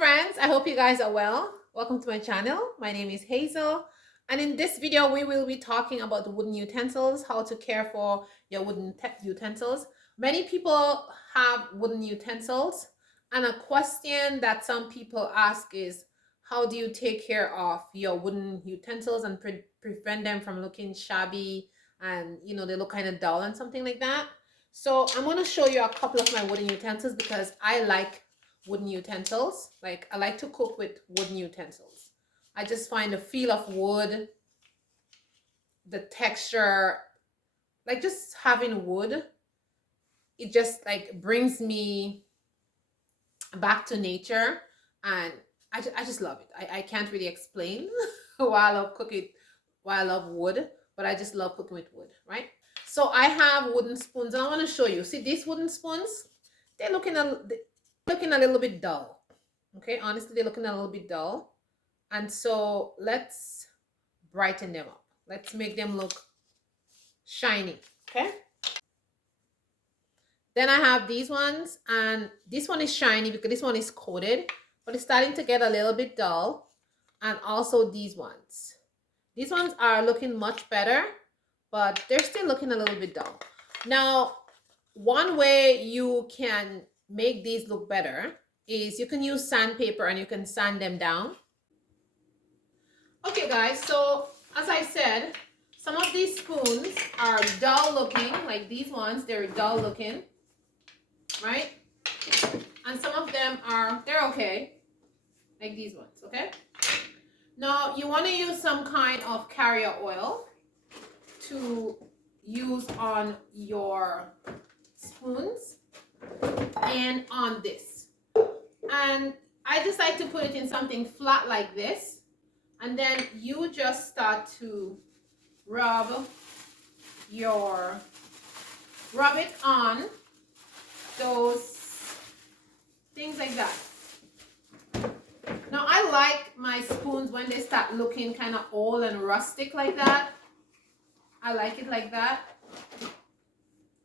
friends, I hope you guys are well. Welcome to my channel. My name is Hazel, and in this video we will be talking about wooden utensils, how to care for your wooden utensils. Many people have wooden utensils, and a question that some people ask is, how do you take care of your wooden utensils and prevent them from looking shabby and they look kind of dull and something like that. So I'm going to show you a couple of my wooden utensils because I like wooden utensils. Like, I like to cook with wooden utensils. I just find the feel of wood, the texture, like just having wood, it just like brings me back to nature, and I just love it. I can't really explain why I love cooking, why I love wood, but I just love cooking with wood, right? So I have wooden spoons, and I want to show you. See these wooden spoons? They're looking a little bit dull. Okay, honestly, they're looking a little bit dull. And so let's brighten them up. Let's make them look shiny. Okay. Then I have these ones, and this one is shiny because this one is coated, but it's starting to get a little bit dull. And also these ones. These ones are looking much better, but they're still looking a little bit dull. Now, one way you can make these look better is you can use sandpaper and you can sand them down. Okay guys, so as I said, some of these spoons are dull looking, like these ones, they're dull looking, right? And some of them they're okay, like these ones, okay? Now you want to use some kind of carrier oil to use on your spoons and on this. And I just like to put it in something flat like this. And then you just start to rub it on those things like that. Now I like my spoons when they start looking kind of old and rustic like that. I like it like that.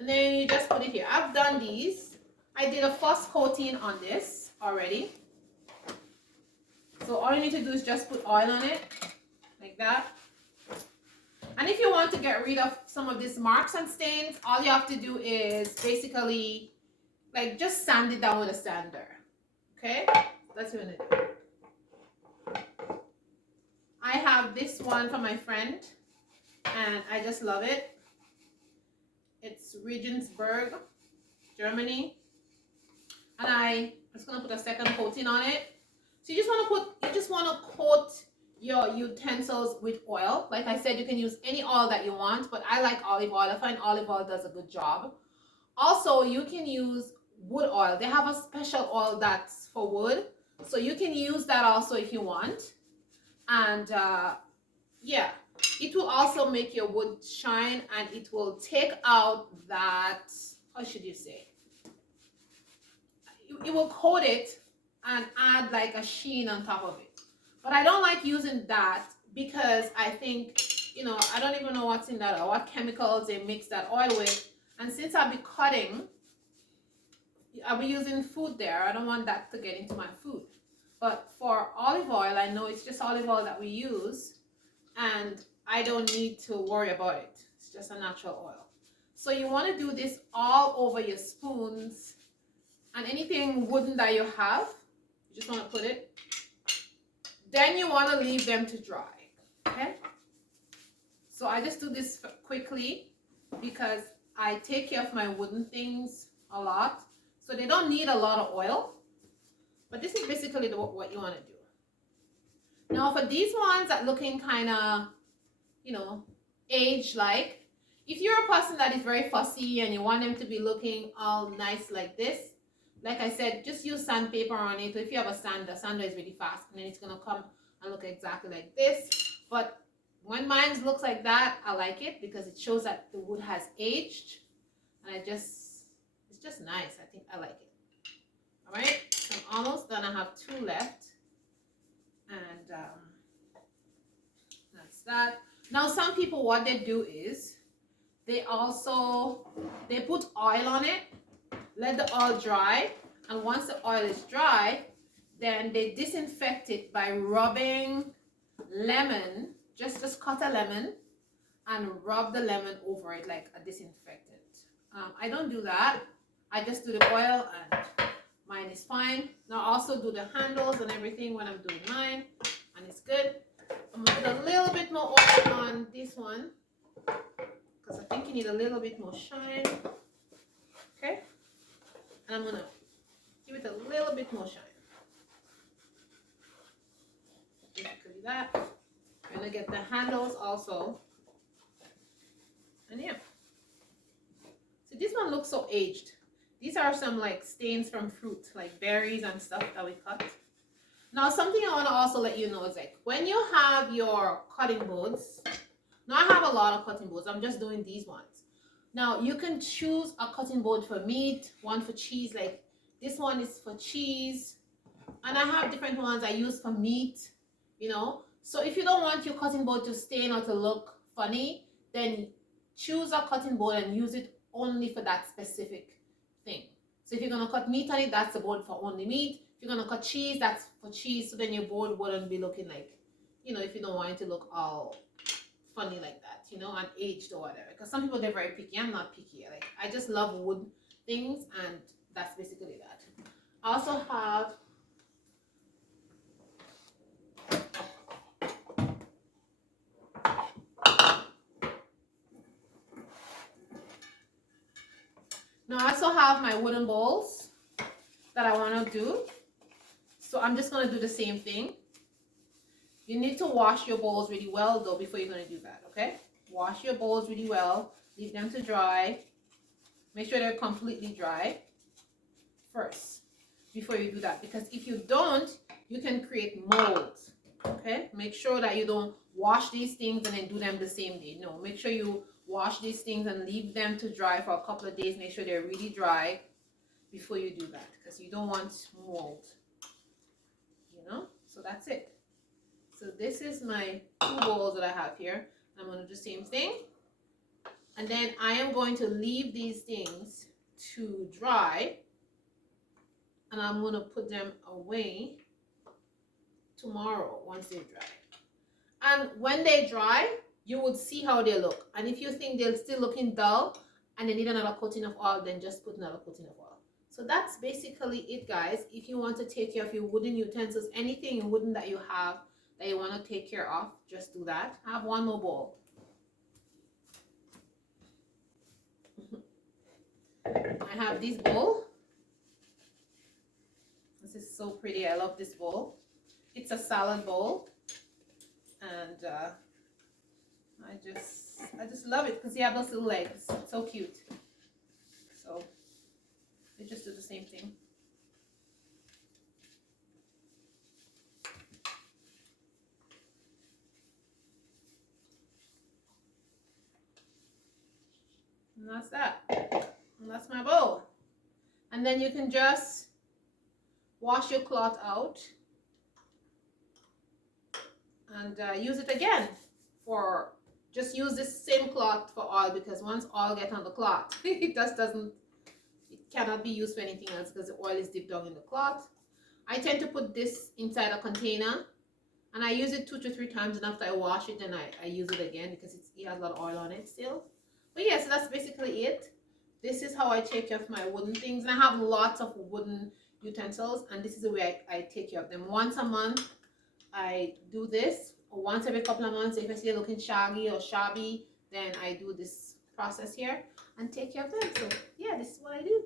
And then you just put it here. I've done these. I did a first coating on this already. So all you need to do is just put oil on it, like that. And if you want to get rid of some of these marks and stains, all you have to do is basically like just sand it down with a sander. Okay? That's what I'm gonna do. I have this one from my friend, and I just love it. It's Regensburg, Germany. And I'm just gonna put a second coating on it. So you just want to coat your utensils with oil. Like I said, you can use any oil that you want, but I like olive oil. I find olive oil does a good job. Also, you can use wood oil. They have a special oil that's for wood, so you can use that also if you want. And yeah, it will also make your wood shine, and it will take out that, how should you say, it will coat it and add like a sheen on top of it. But I don't like using that because I think, I don't even know what's in that or what chemicals they mix that oil with. And since I'll be cutting, I'll be using food there. I don't want that to get into my food. But for olive oil, I know it's just olive oil that we use, and I don't need to worry about it. It's just a natural oil. So you want to do this all over your spoons and anything wooden that you have. You just want to put it. Then you want to leave them to dry. Okay? So I just do this quickly because I take care of my wooden things a lot. So they don't need a lot of oil. But this is basically what you want to do. Now for these ones that looking kind of, age-like, if you're a person that is very fussy and you want them to be looking all nice like this, like I said, just use sandpaper on it. If you have a sander is really fast, and then it's going to come and look exactly like this. But when mine looks like that, I like it because it shows that the wood has aged. And it's just nice. I think I like it. All right, so I'm almost done. I have 2 left. And that's that. Now, some people, what they do is they put oil on it, let the oil dry, and once the oil is dry, Then they disinfect it by rubbing lemon, just cut a lemon and rub the lemon over it like a disinfectant. I don't do that. I just do the oil and mine is fine. Now I also do the handles and everything when I'm doing mine, and it's good. I'm gonna put a little bit more oil on this one because I think you need a little bit more shine. Okay, and I'm gonna give it a little bit more shine. Basically that. I'm gonna get the handles also, and yeah. So this one looks so aged. These are some like stains from fruit, like berries and stuff that we cut. Now something I want to also let you know is like when you have your cutting boards, now I have a lot of cutting boards, I'm just doing these ones. Now you can choose a cutting board for meat, one for cheese, like this one is for cheese, and I have different ones I use for meat, you know. So if you don't want your cutting board to stain or to look funny, then choose a cutting board and use it only for that specific thing. So if you're gonna cut meat on it, that's the board for only meat. If you're gonna cut cheese, that's for cheese. So then your board wouldn't be looking like, you know, if you don't want it to look all funny like that, you know, and aged or whatever. Because some people, they're very picky. I'm not picky. Like I just love wood things, and that's basically that. I also have now I also have my wooden bowls that I want to do. So I'm just going to do the same thing. You need to wash your bowls really well though before you're going to do that, okay? Wash your bowls really well. Leave them to dry. Make sure they're completely dry first before you do that, because if you don't, you can create molds, okay? Make sure that you don't wash these things and then do them the same day. No, make sure you wash these things and leave them to dry for a couple of days. Make sure they're really dry before you do that, because you don't want mold, you know. So that's it. So this is my 2 bowls that I have here. I'm going to do the same thing, and then I am going to leave these things to dry, and I'm going to put them away tomorrow once they're dry. And when they dry, you would see how they look. And if you think they're still looking dull and they need another coating of oil, then just put another coating of oil. So that's basically it, guys. If you want to take care of your wooden utensils, anything wooden that you have that you want to take care of, just do that. I have one more bowl. I have this bowl. This is so pretty. I love this bowl. It's a salad bowl, and I just love it because you have those little legs. It's so cute. So we just do the same thing. And that's that. And that's my bowl. And then you can just wash your cloth out and use it again. For just use this same cloth for oil, because once oil gets on the cloth, it cannot be used for anything else because the oil is deep down in the cloth. I tend to put this inside a container, and I use it 2 to 3 times, and after I wash it, then I use it again because it has a lot of oil on it still. But yeah, so that's basically it. This is how I take care of my wooden things, and I have lots of wooden utensils, and this is the way I take care of them. Once a month I do this, or once every couple of months. If I see it looking shaggy or shabby, then I do this process here and take care of them. So yeah, this is what I do.